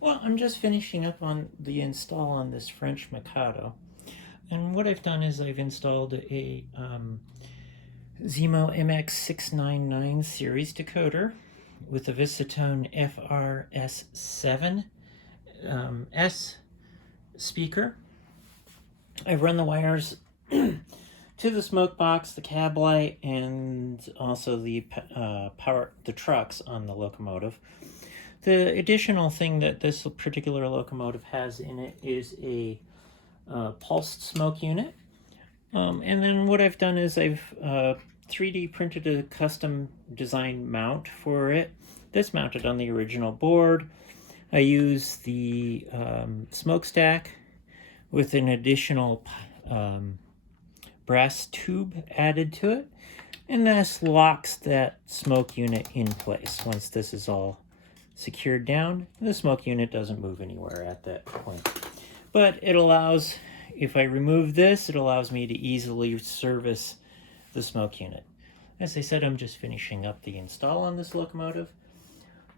Well, I'm just finishing up on the install on this French Mikado. And what I've done is I've installed a Zimo MX699 series decoder with a Visitone FRS7 S speaker. I've run the wires to the smoke box, the cab light, and also the trucks on the locomotive. The additional thing that this particular locomotive has in it is a pulsed smoke unit. And then what I've done is I've 3D printed a custom design mount for it. This mounted on the original board. I use the smokestack with an additional brass tube added to it. And this locks that smoke unit in place. Once this is all secured down, the smoke unit doesn't move anywhere at that point. But it allows, if I remove this, it allows me to easily service the smoke unit. As I said, I'm just finishing up the install on this locomotive.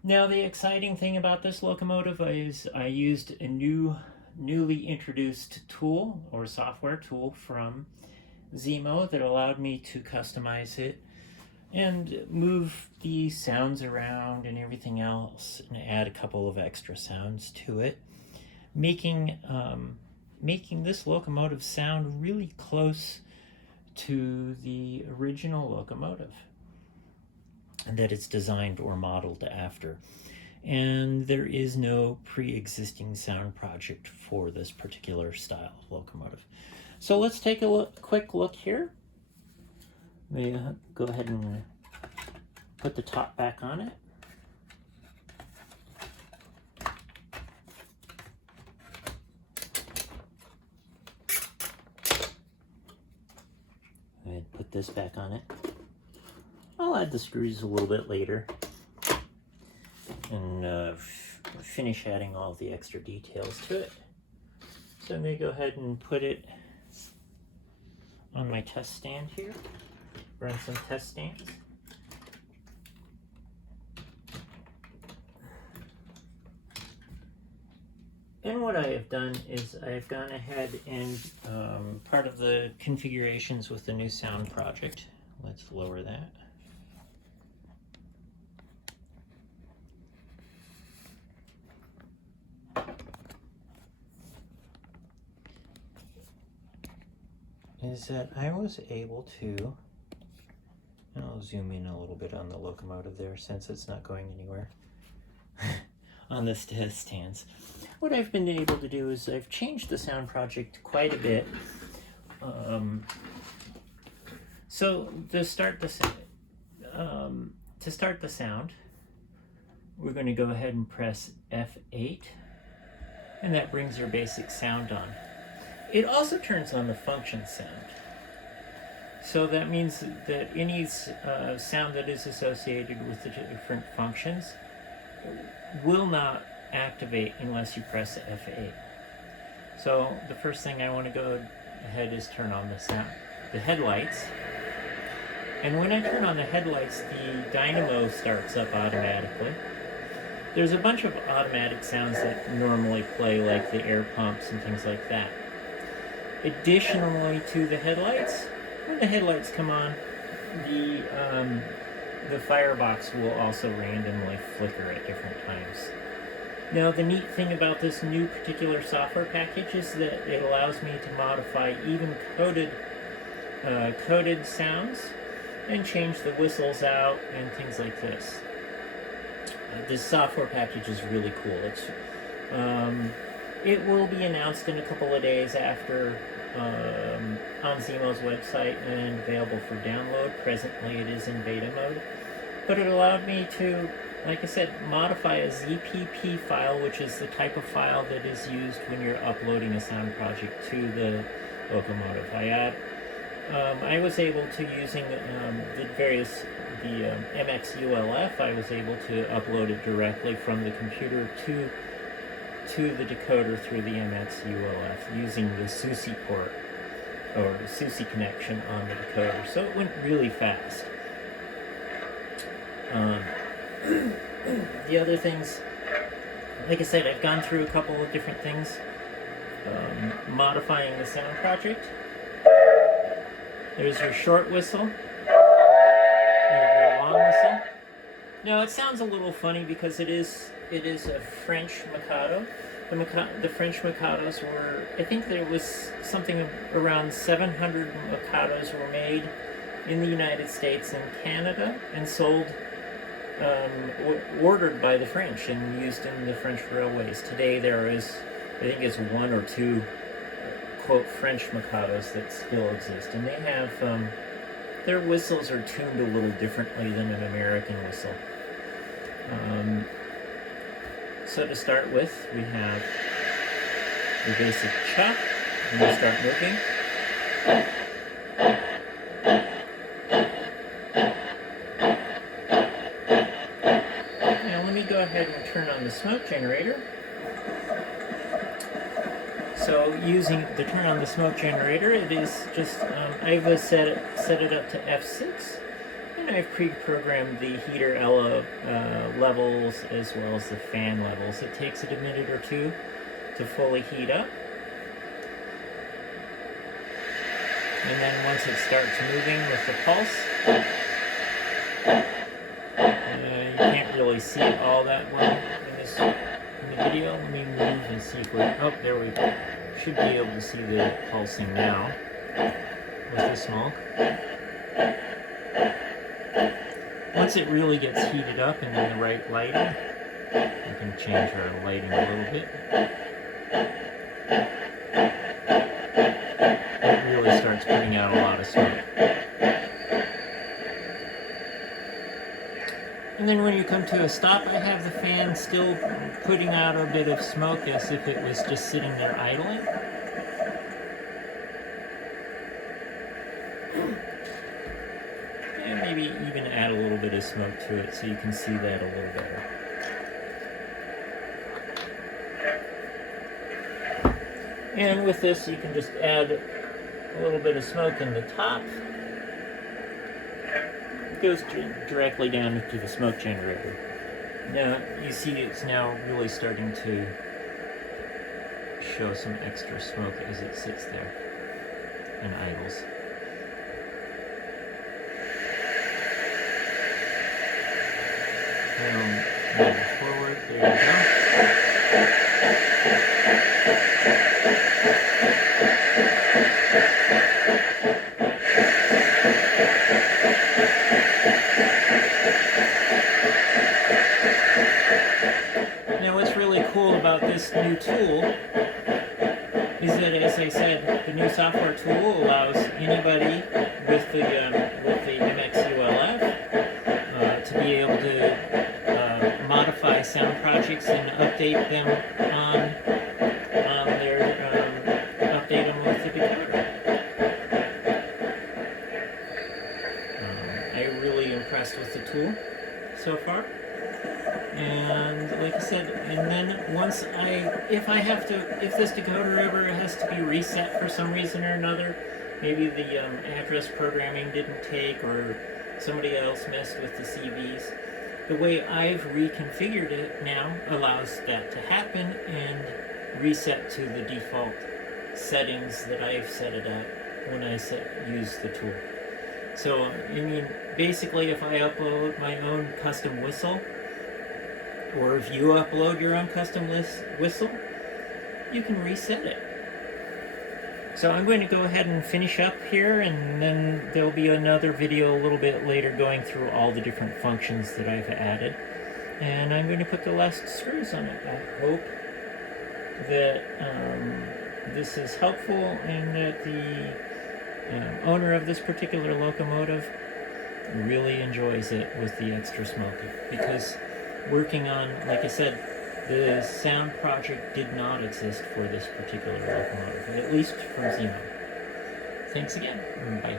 Now, the exciting thing about this locomotive is I used a newly introduced tool or software tool from Zimo that allowed me to customize it and move the sounds around and everything else and add a couple of extra sounds to it, making this locomotive sound really close to the original locomotive that it's designed or modeled after. And there is no pre-existing sound project for this particular style of locomotive. So let's take a quick look here. Let me go ahead and put the top back on it. And put this back on it. I'll add the screws a little bit later and finish adding all the extra details to it. So I'm going to go ahead and put it on my test stand here. Run some test stands. And what I have done is I've gone ahead and part of the configurations with the new sound project. Let's lower that. Is that I was able to, I'll zoom in a little bit on the locomotive there since it's not going anywhere on the test stands. What I've been able to do is I've changed the sound project quite a bit. So to start the sound, we're going to go ahead and press F8, and that brings our basic sound on. It also turns on the function sound. So that means that any sound that is associated with the different functions will not activate unless you press F8. So the first thing I want to go ahead is turn on the headlights. And when I turn on the headlights, the dynamo starts up automatically. There's a bunch of automatic sounds that normally play, like the air pumps and things like that. Additionally to the headlights, when the headlights come on, the firebox will also randomly flicker at different times. Now, the neat thing about this new particular software package is that it allows me to modify even coded sounds and change the whistles out and things like this. This software package is really cool. It will be announced in a couple of days after on Zimo's website and available for download. Presently it is in beta mode. But it allowed me to, like I said, modify a ZPP file, which is the type of file that is used when you're uploading a sound project to the locomotive. I was able to, using the MXULF, I was able to upload it directly from the computer to the decoder through the MXULF using the SUSI port or SUSI connection on the decoder. So it went really fast. The other things like I said, I've gone through a couple of different things, modifying the sound project. There's your short whistle, your long whistle. Now it sounds a little funny because it is a French Mikado. The French Mikados were, I think there was something around 700 Mikados were made in the United States and Canada and sold, ordered by the French and used in the French railways. Today there is, I think it's one or two, quote, French Mikados that still exist. And they have, their whistles are tuned a little differently than an American whistle. So to start with, we have the basic chuck, and we start moving. Now let me go ahead and turn on the smoke generator. So using the turn on the smoke generator, it is just, I've set it up to F6. And I've pre-programmed the heater levels as well as the fan levels. It takes it a minute or two to fully heat up. And then once it starts moving with the pulse, you can't really see it all that well in the video. Let me move and see if we're, oh, there we go. Should be able to see the pulsing now with the smoke. Once it really gets heated up and in the right lighting, we can change our lighting a little bit. It really starts putting out a lot of smoke. And then when you come to a stop, I have the fan still putting out a bit of smoke as if it was just sitting there idling. And maybe even add a little bit of smoke to it so you can see that a little better. And with this, you can just add a little bit of smoke in the top. It goes directly down into the smoke generator. Now, you see it's now really starting to show some extra smoke as it sits there and idles. Move forward, there you go. Now what's really cool about this new tool is that, as I said, the new software tool allows anybody with the MX699LV to be able to modify sound projects and update them on update them with the decoder. I'm really impressed with the tool so far. And like I said, and then once if this decoder ever has to be reset for some reason or another, maybe the address programming didn't take or somebody else messed with the CVs, the way I've reconfigured it now allows that to happen and reset to the default settings that I've set it at when I use the tool. So, I mean, basically if I upload my own custom whistle, or if you upload your own custom whistle, you can reset it. So I'm going to go ahead and finish up here, and then there'll be another video a little bit later going through all the different functions that I've added. And I'm going to put the last screws on it. I hope that this is helpful and that the owner of this particular locomotive really enjoys it with the extra smoke. Because working on, like I said, the sound project did not exist for this particular locomotive, at least from Zimo. Thanks again, bye.